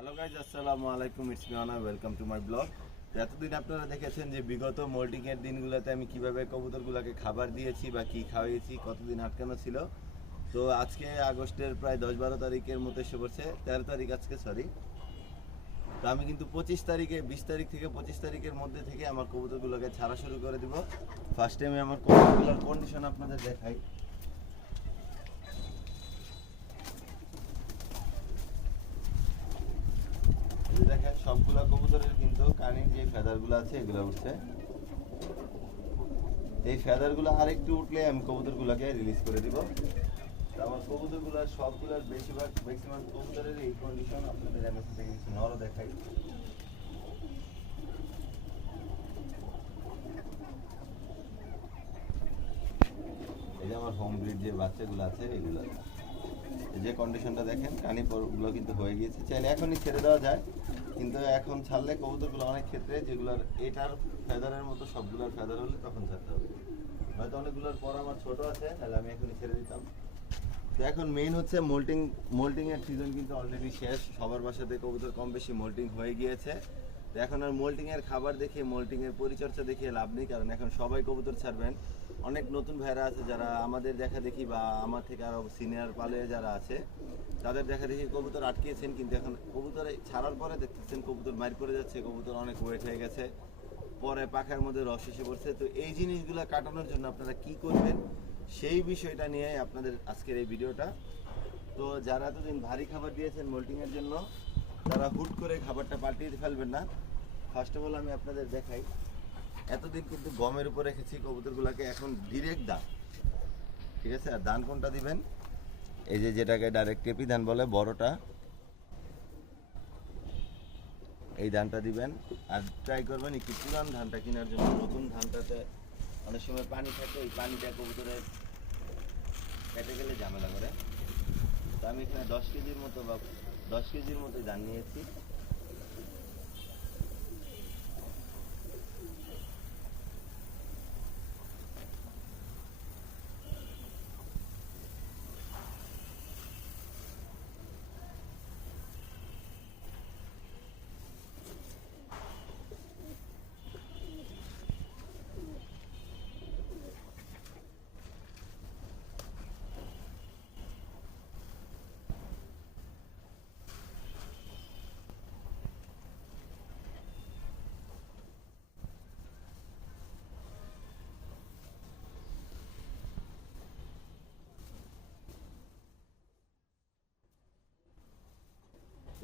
Hello guys, আসসালামু আলাইকুম। It's me অনা, ওয়েলকাম টু মাই ব্লগ। এতদিন আপনারা দেখেছেন যে বিগত মোল্টিং এর দিনগুলোতে আমি কিভাবে কবুতরগুলোকে খাবার দিয়েছি বা কি খাওয়াইছি, কতদিন আটকানো ছিল। তো আজকে আগস্টের প্রায় 10-12 তারিখের মতো এসে পড়ছে, 13 তারিখ আজকে, সরি। তো আমি কিন্তু 25 তারিখে, 20 তারিখ থেকে 25 তারিখের মধ্যে থেকে আমার কবুতরগুলোকে ছাড়া শুরু করে দিব। ফার্স্টে আমি আমার কবুতরগুলোর কন্ডিশন আপনাদের দেখাই। দেখেন সবগুলা কবুতরের কিন্তু কানের যে ফেদারগুলো আছে এগুলো উঠছে। এই ফেদারগুলো আরেকটু উঠলে আমি কবুতরগুলোকে রিলিজ করে দিব। আমার কবুতরগুলোর সবগুলোর বেশিরভাগ ম্যাক্সিমাম কবুতরের এই কন্ডিশন আপনাদের এমএসি থেকে কিছু নরও দেখাই। এই যে আমার হোম ব্রিড যে বাচ্চাগুলো আছে এগুলো, এই যে কন্ডিশনটা দেখেন, কানি পরগুলো কিন্তু হয়ে গিয়েছে। চাইলে এখনই ছেড়ে দেওয়া যায়, কিন্তু এখন ছাড়লে কবুতরগুলো অনেক ক্ষেত্রে যেগুলোর এটার ফেদারের মতো সবগুলোর ফেদার হলে তখন ছাড়তে হবে। হয়তো অনেকগুলোর পর আমার ছোট আছে, তাহলে আমি এখনই ছেড়ে দিতাম। তো এখন মেইন হচ্ছে মোল্টিং এর সিজন কিন্তু অলরেডি শেষ। সবার বাসাতে কবুতর কম বেশি মোল্টিং হয়ে গিয়েছে। তো এখন আর মোল্টিং এর খাবার দেখে, মোল্টিং এর পরিচর্যা দেখে লাভ নেই, কারণ এখন সবাই কবুতর ছাড়বেন। অনেক নতুন ভাইরা আছে যারা আমাদের দেখা দেখি বা আমার থেকে আরো সিনিয়র পালে যারা আছে তাদের দেখা দেখি কবুতর আটকিয়েছেন, কিন্তু এখন কবুতর ছাড়ার পরে দেখতেছেন কবুতর মার করে যাচ্ছে, কবুতর অনেক ওয়েট হয়ে গেছে, পরে পাখার মধ্যে রস এসে পড়ছে। তো এই জিনিসগুলো কাটানোর জন্য আপনারা কি করবেন সেই বিষয়টা নিয়ে আপনাদের আজকের এই ভিডিওটা। তো যারা এতদিন ভারী খাবার দিয়েছেন মোল্টিং এর জন্য, তারা হুট করে খাবারটা পাল্টিয়ে ফেলবেন না। ফার্স্ট অফ অল আমি আপনাদের দেখাই, এতদিন কিন্তু গমের উপর রেখেছি কবুতরগুলোকে, এখন ডিরেক্ট দান, ঠিক আছে? আর দান কোনটা দিবেন? এই যে যেটাকে ডাইরেক্ট কেপি ধান বলে, বড়টা, এই ধানটা দিবেন। আর ট্রাই করবেন একটু পুরান ধানটা কেনার জন্য। নতুন ধানটাতে অনেক সময় পানি থাকে, এই পানিটা কবুতরের কেটে গেলে ঝামেলা করে। তো আমি এখানে 10 কেজির মতো বা 10 কেজির মতো ধান নিয়েছি।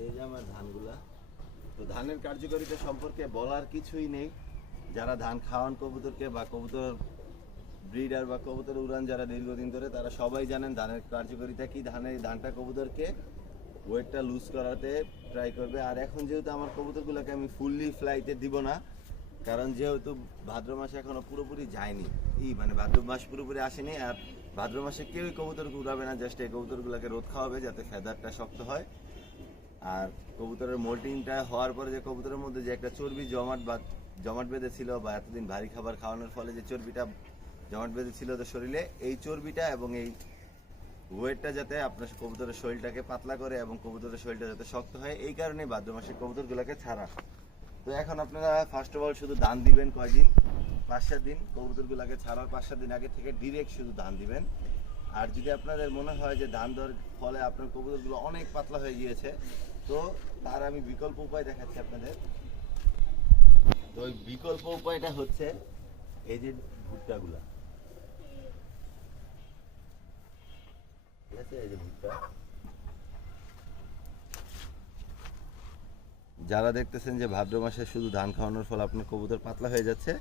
এই যে আমার ধানগুলা। তো ধানের কার্যকারিতা সম্পর্কে বলার কিছুই নেই। যারা ধান খাওয়ান কবুতরকে বা কবুতর ব্রিডার বা কবুতর উড়ান যারা দীর্ঘদিন ধরে, তারা সবাই জানেন ধানের কার্যকারিতা কি। ধানটা কবুতরকে ওয়েটটা লুজ করাতে ট্রাই করবে। আর এখন যেহেতু আমার কবুতরগুলোকে আমি ফুললি ফ্লাইতে দিব না, কারণ যেহেতু ভাদ্র মাসে এখনো পুরোপুরি যায়নি, মানে ভাদ্র মাস পুরোপুরি আসেনি। আর ভাদ্র মাসে কেউই কবুতরকে উড়াবে না, জাস্ট এই কবুতরগুলোকে রোদ খাওয়াবে যাতে ফেদারটা শক্ত হয়। আর কবুতরের মোল্টিংটা হওয়ার পরে যে কবুতরের মধ্যে যে একটা চর্বি জমাট বেঁধেছিল, বা এতদিন ভারী খাবার খাওয়ানোর ফলে যে চর্বিটা জমাট বেঁধেছিল তো শরীরে, এই চর্বিটা এবং এই ওয়েটটা যাতে আপনার কবুতরের শরীরটাকে পাতলা করে এবং কবুতরের শরীরটা যাতে শক্ত হয়, এই কারণে ভাদ্র মাসে কবুতরগুলোকে ছাড়া। তো এখন আপনারা ফার্স্ট অফ অল শুধু ধান দিবেন কয়দিন, 5-7 দিন। কবুতরগুলোকে ছাড়ার 5-7 দিন আগে থেকে ডিরেক্ট শুধু ধান দিবেন। আর যদি আপনাদের মনে হয় যে ধান দেওয়ার ফলে আপনার কবুতরগুলো অনেক পাতলা হয়ে গিয়েছে, তো তার আমি বিকল্প উপায় দেখাচ্ছি আপনাদের। তো ওই বিকল্প উপায়টা হচ্ছে এই যে ভুট্টাগুলা, ঠিক আছে? এই যে ভুট্টা, যারা দেখতেছেন যে ভাদ্র মাসে শুধু ধান খাওয়ানোর ফলে আপনার কবুতর পাতলা হয়ে যাচ্ছে,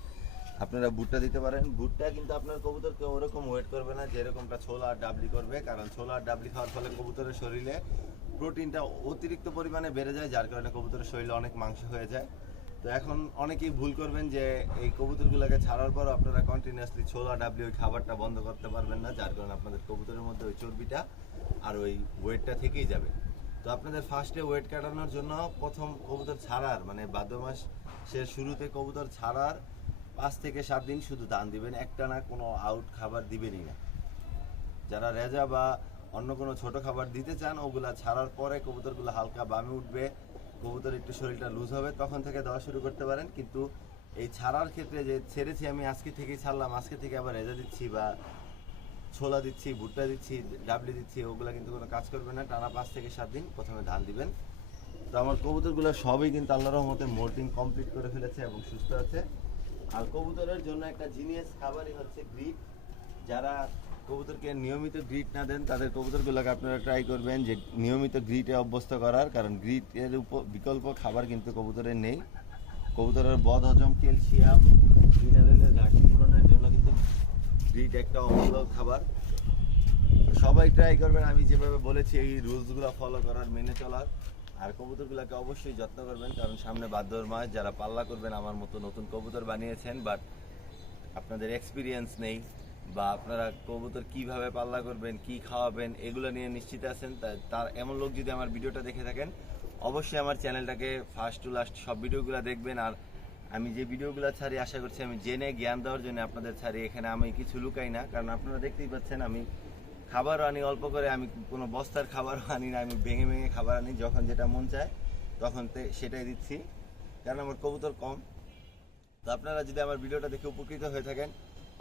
আপনারা ভুট্টা দিতে পারেন। ভুট্টা কিন্তু আপনার কবুতরকে ওরকম ওয়েট করবে না যেরকমটা ছোলা আর ডাবলি করবে, কারণ ছোলা আর ডাবলি খাওয়ার ফলে কবুতরের শরীরে প্রোটিনটা অতিরিক্ত পরিমাণে বেড়ে যায়, যার কারণে কবুতরের শরীরে অনেক মাংস হয়ে যায়। তো এখন অনেকেই ভুল করবেন যে এই কবুতরগুলোকে ছাড়ার পর আপনারা কন্টিনিউয়াসলি ছোলা ডাবলি ওই খাবারটা বন্ধ করতে পারবেন না, যার কারণে আপনাদের কবুতরের মধ্যে ওই চর্বিটা আর ওই ওয়েটটা থেকেই যাবে। তো আপনাদের ফার্স্টে ওয়েট কাটানোর জন্য প্রথম কবুতর ছাড়ার মানে ভাদ্র মাসের শুরুতে কবুতর ছাড়ার 5 থেকে 7 দিন শুধু ধান দিবেন, একটা না কোনো আউট খাবার দিবেনই না। যারা রেজা বা অন্য কোনো ছোট খাবার দিতে চান, ওগুলা ছাড়ার পরে কবুতরগুলো হালকা বামে উঠবে, কবুতর একটু শরীরটা লুজ হবে তখন থেকে দেওয়া শুরু করতে পারেন। কিন্তু এই ছাড়ার ক্ষেত্রে যে ছেড়েছি আমি আজকে থেকেই ছাড়লাম, আজকে থেকে আবার রেজা দিচ্ছি বা ছোলা দিচ্ছি, ভুট্টা দিচ্ছি, ডাবলি দিচ্ছি, ওগুলো কিন্তু কোনো কাজ করবে না। টানা 5 থেকে 7 দিন প্রথমে ধান দিবেন। তো আমার কবুতরগুলো সবই কিন্তু আল্লাহর রহমতে মোল্টিং কমপ্লিট করে ফেলেছে এবং সুস্থ আছে। আর কবুতরের জন্য একটা জিনিয়াস খাবারই হচ্ছে গ্রিট। যারা কবুতরকে নিয়মিত গ্রিট না দেন তাদের কবুতরগুলোকে আপনারা ট্রাই করবেন যে নিয়মিত গ্রিটে অভ্যস্ত করার, কারণ গ্রিটের বিকল্প খাবার কিন্তু কবুতরের নেই। কবুতরের বদ হজম, ক্যালসিয়াম, মিনারেলের ঘাটতি পূরণের জন্য কিন্তু গ্রিট একটা অমূল্য খাবার। সবাই ট্রাই করবেন আমি যেভাবে বলেছি এই রুলসগুলো ফলো করার, মেনে চলার। আর কবুতরগুলোকে অবশ্যই যত্ন করবেন, কারণ সামনে ভাদ্র মাস। যারা পাল্লা করবেন আমার মতো নতুন কবুতর বানিয়েছেন বাট আপনাদের এক্সপিরিয়েন্স নেই, বা আপনারা কবুতর কিভাবে পাল্লা করবেন, কি খাওয়াবেন, এগুলো নিয়ে নিশ্চিত আছেন, তার এমন লোক যদি আমার ভিডিওটা দেখে থাকেন অবশ্যই আমার চ্যানেলটাকে ফার্স্ট টু লাস্ট সব ভিডিওগুলো দেখবেন। আর আমি যে ভিডিওগুলো ছাড়ি আশা করছি আমি জেনে জ্ঞান দেওয়ার জন্য আপনাদের ছাড়ি। এখানে আমি কিছু লুকাই না, কারণ আপনারা দেখতেই পাচ্ছেন আমি খাবারও আনি অল্প করে, আমি কোনো বস্তার খাবারও আনি না, আমি ভেঙে ভেঙে খাবার আনি, যখন যেটা মন চায় তখন সেটাই দিচ্ছি, কারণ আমার কবুতর কম। তো আপনারা যদি আমার ভিডিওটা দেখে উপকৃত হয়ে থাকেন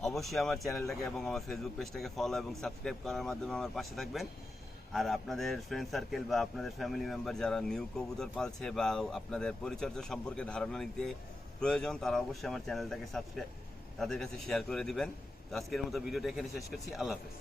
অবশ্যই আমার চ্যানেলটাকে এবং আমার ফেসবুক পেজটাকে ফলো এবং সাবস্ক্রাইব করার মাধ্যমে আমার পাশে থাকবেন। আর আপনাদের ফ্রেন্ড সার্কেল বা আপনাদের ফ্যামিলি মেম্বার যারা নিউ কবুতর পালছে বা আপনাদের পরিচর্যা সম্পর্কে ধারণা নিতে প্রয়োজন, তারা অবশ্যই আমার চ্যানেলটাকে সাবস্ক্রাইব তাদের কাছে শেয়ার করে দিবেন। তো আজকের মতো ভিডিওটা এখানে শেষ করছি। আল্লাহ হাফেজ।